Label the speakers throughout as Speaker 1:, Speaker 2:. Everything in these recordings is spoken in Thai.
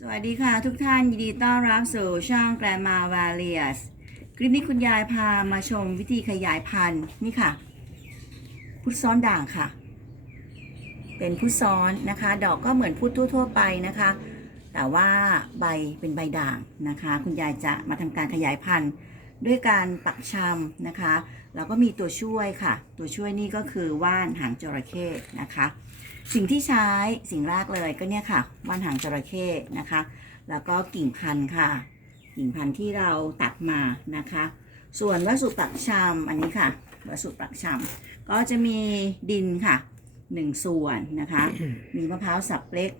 Speaker 1: สวัสดีค่ะทุกท่านยินดีต้อนรับสู่ช่อง Grandma Various คลิปนี้คุณยายพามาชมวิธีขยายพันธุ์นี่ค่ะ พุทธซ้อนด่างค่ะ เป็นพุทธซ้อนนะคะ ดอกก็เหมือนพุทธทั่วๆไปนะคะ แต่ว่าใบเป็นใบด่างนะคะ คุณยายจะมาทำการขยายพันธุ์ด้วยการปักชำนะคะ แล้วก็มีตัวช่วยค่ะ ตัวช่วยนี่ก็คือว่านหางจระเข้นะคะ สิ่งที่ใช้สิ่งแรกเลยก็เนี่ยค่ะว่านหางจระเข้นะคะ แล้วก็กิ่งพันธุ์ค่ะ กิ่งพันธุ์ที่เราตัดมานะคะ ส่วนวัสดุปักชำอันนี้ค่ะวัสดุปักชำก็จะมีดินค่ะหนึ่งส่วนนะคะ มีมะพร้าวสับเล็ก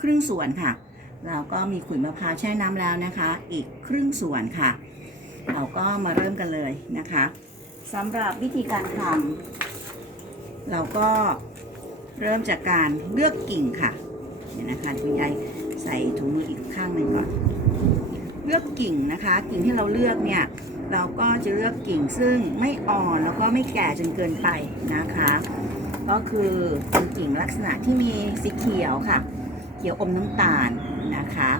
Speaker 1: ครึ่งส่วนค่ะแล้วก็มีขุยมะพร้าวแช่น้ำแล้วนะคะ อีกครึ่งส่วนค่ะ เราก็มาเริ่มกันเลยนะคะสำหรับวิธีการทำเราก็ เริ่มจากการเลือกกิ่งค่ะเนี่ยนะคะคุณยายใส่ถุงมืออีกข้างหนึ่งก่อน เลือกกิ่งนะคะ กิ่งที่เราเลือกเนี่ยเราก็จะเลือกกิ่งซึ่งไม่อ่อนแล้วก็ไม่แก่จนเกินไปนะคะ ก็คือเป็นกิ่งลักษณะที่มีสีเขียวค่ะ เขียวอมน้ำตาลนะคะ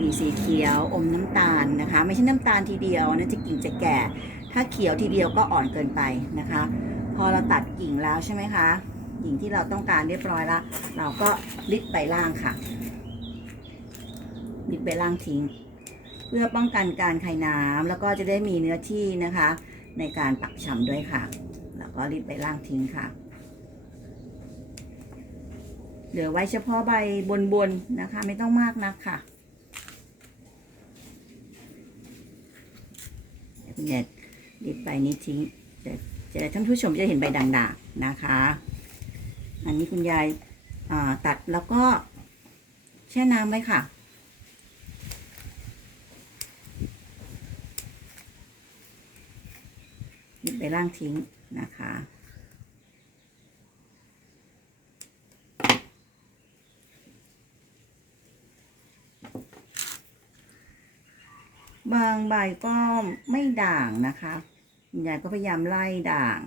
Speaker 1: มีสีเขียวอมน้ำตาลนะคะ ไม่ใช่น้ำตาลทีเดียวนะจะกิ่งจะแก่ ถ้าเขียวทีเดียวก็อ่อนเกินไปนะคะ พอเราตัดกิ่งแล้วใช่ไหมคะ กิ่งที่เราต้องการเรียบร้อยแล้วเราก็ลิดใบล่างค่ะลิดใบล่างทิ้ง เพื่อป้องกันการคายน้ำแล้วก็จะได้มีเนื้อที่นะคะ ในการปักชำด้วยค่ะ แล้วก็ลิดใบล่างทิ้งค่ะ เหลือไว้เฉพาะใบบนๆนะคะ ไม่ต้องมากนักค่ะเดี๋ยลิดใบนี้ทิ้งจะจะท่านผู้ชมจะเห็นใบด่างๆนะคะ อันนี้คุณยายาตัดแล้วก็แช่น้ำไว้ค่ะ หยิบไปล่างทิ้งนะคะบางใบก็ไม่ด่างนะคะคุณยายก็พยายามไล่ด่าง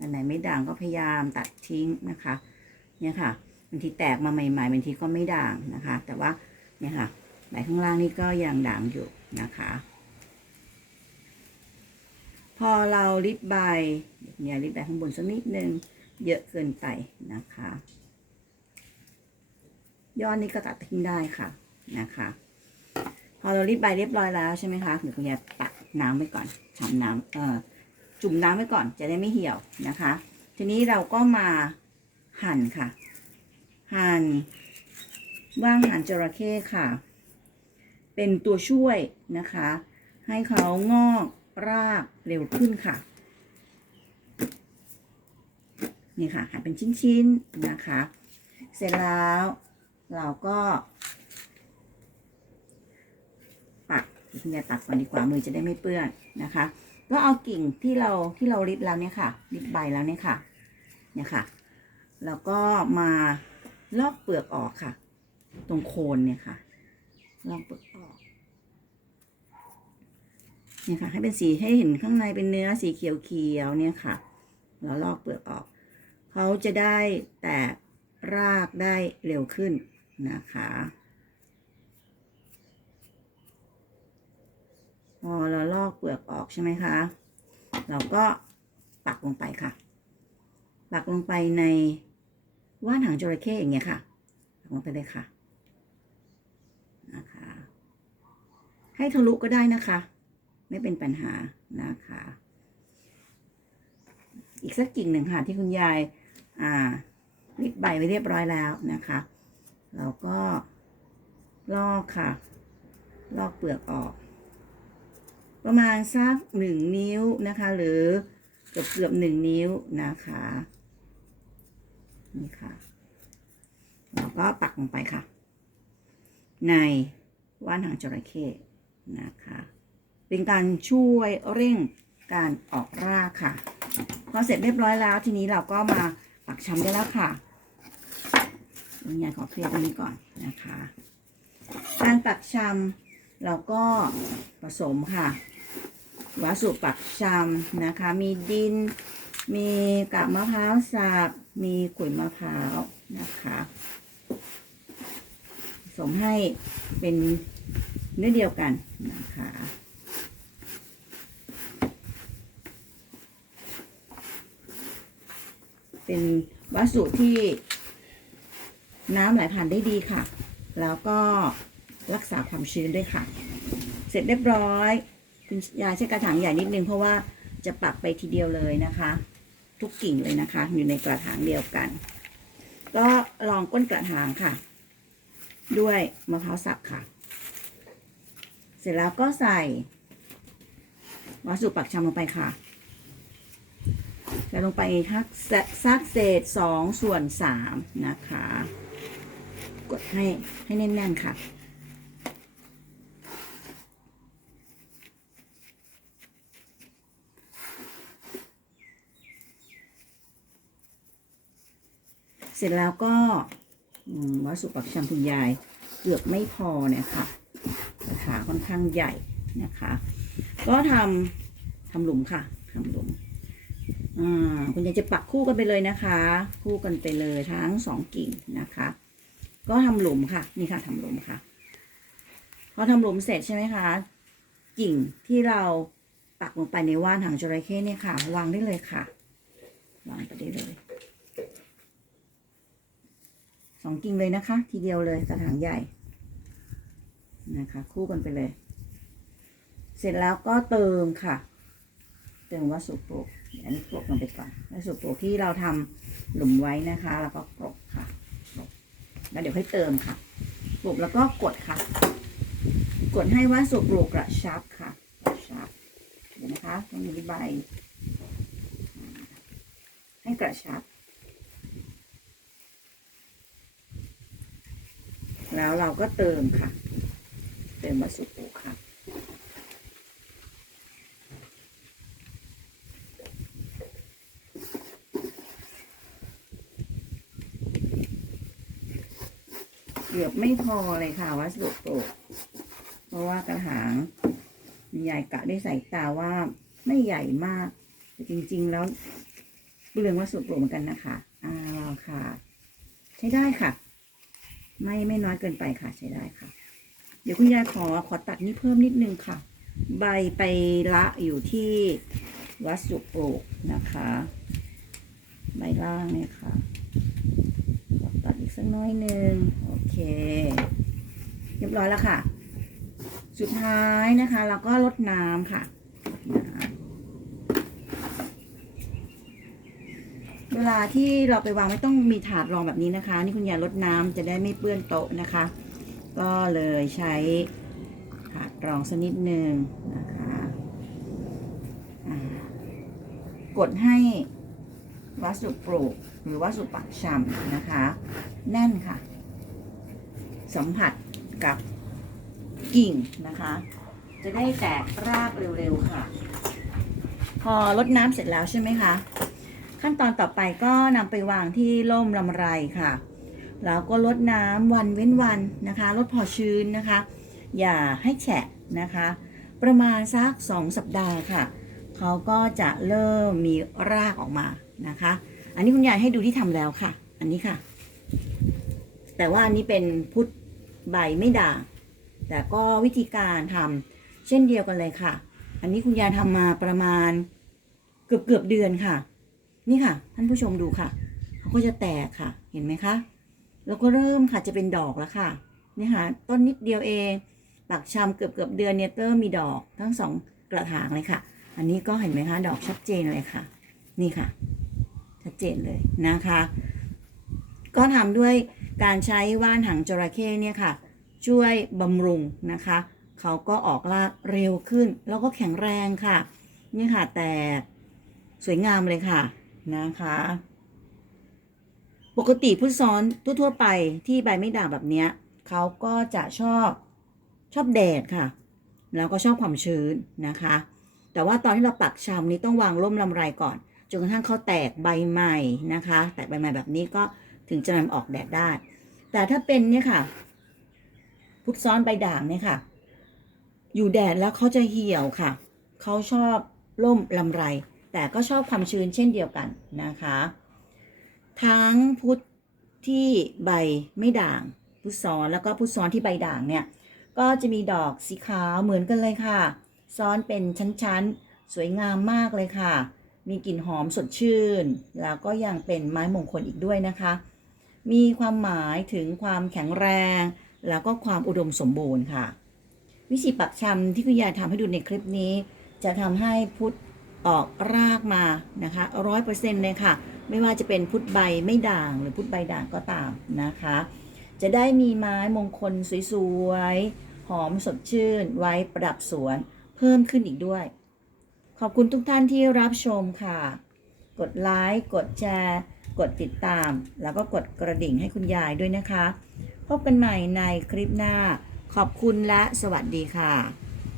Speaker 1: อันไหนไม่ด่างก็พยายามตัดทิ้งนะคะ เนี่ยค่ะบางทีแตกมาใหม่ๆบางทีก็ไม่ด่างนะคะ แต่ว่าเนี่ยค่ะใบข้างล่างนี่ก็ยังด่างอยู่นะคะ พอเราลิบใบเนี่ยลิบใบข้างบนสักนิดนึงเยอะเกินไปนะคะ ยอดนี้ก็ตัดทิ้งได้ค่ะนะคะ พอเราลิบใบเรียบร้อยแล้วใช่ไหมคะเดี๋ยวคุณยายตักน้ำไว้ก่อนฉ่ำน้ำเอ่อ จุ่มน้ำไว้ก่อนจะได้ไม่เหี่ยวนะคะ ทีนี้เราก็มาหั่นค่ะ หั่นว่างหั่นจระเข้ค่ะ เป็นตัวช่วยนะคะ ให้เขางอกรากเร็วขึ้นค่ะ นี่ค่ะหั่นเป็นชิ้นๆนะคะ เสร็จแล้วเราก็ปักคุณยายตักก่อนดีกว่ามือจะได้ไม่เปื้อนนะคะ ก็เอากิ่งที่เราที่เราริบแล้วเนี่ยค่ะริบใบแล้วเนี่ยค่ะ เนี่ยค่ะ แล้วก็มาลอกเปลือกออกค่ะ ตรงโคนเนี่ยค่ะ ลอกเปลือกออกเนี่ยค่ะ ให้เป็นสีให้เห็นข้างในเป็นเนื้อสีเขียวๆเนี่ยค่ะ แล้วลอกเปลือกออก เขาจะได้แตกรากได้เร็วขึ้นนะคะ พอเราลอกเปลือกออกใช่ไหมคะ เราก็ปักลงไปค่ะ ปักลงไปในว่านหางจระเข้อย่างเงี้ยค่ะ ปักลงไปเลยค่ะ นะคะ ให้ทะลุก็ได้นะคะ ไม่เป็นปัญหานะคะ อีกสักกิ่งหนึ่งค่ะที่คุณยาย อ่าริบใบไว้เรียบร้อยแล้วนะคะ เราก็ลอกค่ะ ลอกเปลือกออก ประมาณสักหนึ่งนิ้วนะคะ หรือเกือบเกือบหนึ่งนิ้วนะคะนี่ค่ะแล้วก็ปักลงไปค่ะ ในว่านหางจระเข้นะคะ เป็นการช่วยเร่งการออกรากค่ะพอเสร็จเรียบร้อยแล้วทีนี้เราก็มาปักชำได้แล้วค่ะคุณยายขอเคลียร์ตรงนี้ก่อนนะคะ การปักชำเราก็ผสมค่ะ วัสดุปักชำนะคะ มีดิน มีกาบมะพร้าวสับ มีขุยมะพร้าวนะคะสมให้เป็นเนื้อเดียวกันนะคะเป็นวัสดุที่น้ำไหลผ่านได้ดีค่ะ แล้วก็รักษาความชื้นด้วยค่ะ เสร็จเรียบร้อย คุณยาใช้กระถางใหญ่นิดนึงเพราะว่าจะปักไปทีเดียวเลยนะคะ ทุกกิ่งเลยนะคะ อยู่ในกระถางเดียวกัน ก็ลองก้นกระถางค่ะ ด้วยมะพร้าวสับค่ะ เสร็จแล้วก็ใส่วัสดุปักชำลงไปค่ะใส่ลงไปทักซักเศษสองส่วนสามนะคะ กดให้ให้แน่นๆค่ะ เสร็จแล้วก็วัสดุปักชำคุณยายเกือบไม่พอเนี่ยค่ะกระถาค่อนข้างใหญ่นะคะ ก็ทำทำหลุมค่ะทำหลุมอ่าคุณยายจะปักคู่กันไปเลยนะคะ คู่กันไปเลยทั้งสองกิ่งนะคะ ก็ทำหลุมค่ะนี่ค่ะทำหลุมค่ะพอทำหลุมเสร็จใช่ไหมคะกิ่งที่เราปักลงไปในว่านหางจระเข้เนี่ยค่ะ วางได้เลยค่ะ วางไปได้เลยส องกิ่งเลยนะคะ ทีเดียวเลยกระถางใหญ่นะคะ คู่กันไปเลย เสร็จแล้วก็เติมค่ะ เติมวัสดุปลูกอันนี้กลบลงไปก่อนวัสดุปลูกที่เราทำหลุมไว้นะคะ แล้วก็กลบค่ะกลบแล้วเดี๋ยวค่อยเติมค่ะปลูกแล้วก็กดค่ะ กดให้วัสดุปลูกกระชับค่ะกระชับเดี๋ยวนะคะต้องมีใบให้กระชับ แล้วเราก็เติมค่ะ เติมวัสดุปลูกค่ะ เกือบไม่พอเลยค่ะวัสดุปลูกเพราะว่ากระถางใหญ่กะได้ใส่ตาว่าไม่ใหญ่มาก แต่จริง ๆ แล้วเปลืองวัสดุปลูกเหมือนกันนะคะอ้าวค่ะ ใช้ได้ค่ะ ไม่ไม่น้อยเกินไปค่ะใช้ได้ค่ะ เดี๋ยวคุณยายขอขอตัดนี่เพิ่มนิดนึงค่ะ ใบไปละอยู่ที่วัสดุปลูกนะคะ ใบล่างเนี่ยค่ะขอตัดอีกสักน้อยหนึ่งโอเค เรียบร้อยแล้วค่ะ สุดท้ายนะคะ เราก็ลดน้ำค่ะน้ำ เวลาที่เราไปวางไม่ต้องมีถาดรองแบบนี้นะคะ นี่คุณยายลดน้ำจะได้ไม่เปื้อนโต๊ะนะคะ ก็เลยใช้ถาดรองสักนิดหนึ่งนะคะกดให้วัสดุปลูกหรือวัสดุปักชำนะคะ แน่นค่ะ สัมผัสกับกิ่งนะคะ จะได้แตกรากเร็วๆค่ะ พอลดน้ำเสร็จแล้วใช่ไหมคะ ขั้นตอนต่อไปก็นำไปวางที่ร่มลำไรค่ะ แล้วก็ลดน้ำวันเว้นวันนะคะ ลดพอชื้นนะคะ อย่าให้แฉะนะคะ ประมาณสักสองสัปดาห์ค่ะ เขาก็จะเริ่มมีรากออกมานะคะ อันนี้คุณยายให้ดูที่ทำแล้วค่ะ อันนี้ค่ะ แต่ว่าอันนี้เป็นพุทธใบไม่ด่างแต่ก็วิธีการทำเช่นเดียวกันเลยค่ะ อันนี้คุณยายทำมาประมาณเกือบเกือบเดือนค่ะ นี่ค่ะ ท่านผู้ชมดูค่ะ เขาก็จะแตกค่ะ เห็นไหมคะ แล้วก็เริ่มค่ะจะเป็นดอกแล้วค่ะ นี่ค่ะ ต้นนิดเดียวเอง ปักชำเกือบเกือบเดือนเนี่ยเริ่มมีดอกทั้งสองกระถางเลยค่ะ อันนี้ก็เห็นไหมคะ ดอกชัดเจนเลยค่ะ นี่ค่ะ ชัดเจนเลยนะคะ ก็ทำด้วยการใช้ว่านหางจระเข้เนี่ยค่ะ ช่วยบำรุงนะคะ เขาก็ออกรากเร็วขึ้น แล้วก็แข็งแรงค่ะ นี่ค่ะ แต่สวยงามเลยค่ะ นะคะ ปกติพุทธซ้อนทั่วๆไปที่ใบไม่ด่างแบบเนี้ยเขาก็จะชอบชอบแดดค่ะ แล้วก็ชอบความชื้นนะคะ แต่ว่าตอนที่เราปักชำนี้ต้องวางร่มลำไรก่อนจนกระทั่งเขาแตกใบใหม่นะคะ แตกใบใหม่แบบนี้ก็ถึงจะนำออกแดดได้ แต่ถ้าเป็นเนี่ยค่ะ พุทธซ้อนใบด่างเนี่ยค่ะ อยู่แดดแล้วเขาจะเหี่ยวค่ะ เขาชอบร่มลำไร แต่ก็ชอบความชื้นเช่นเดียวกันนะคะ ทั้งพุทธที่ใบไม่ด่างพุทธซ้อนแล้วก็พุทธซ้อนที่ใบด่างเนี่ยก็จะมีดอกสีขาวเหมือนกันเลยค่ะ ซ้อนเป็นชั้นๆ สวยงามมากเลยค่ะ มีกลิ่นหอมสดชื่น แล้วก็ยังเป็นไม้มงคลอีกด้วยนะคะ มีความหมายถึงความแข็งแรง แล้วก็ความอุดมสมบูรณ์ค่ะ วิธีปักชำที่คุณยายทำให้ดูในคลิปนี้ จะทำให้พุทธ ออกรากมานะคะร้อยเปอร์เซ็นต์เลยค่ะ ไม่ว่าจะเป็นพุทธใบไม่ด่างหรือพุทธใบด่างก็ตามนะคะ จะได้มีไม้มงคลสวยๆ หอมสดชื่น ไว้ประดับสวนเพิ่มขึ้นอีกด้วย ขอบคุณทุกท่านที่รับชมค่ะ กดไลค์กดแชร์กดติดตาม แล้วก็กดกระดิ่งให้คุณยายด้วยนะคะ พบกันใหม่ในคลิปหน้า ขอบคุณและสวัสดีค่ะ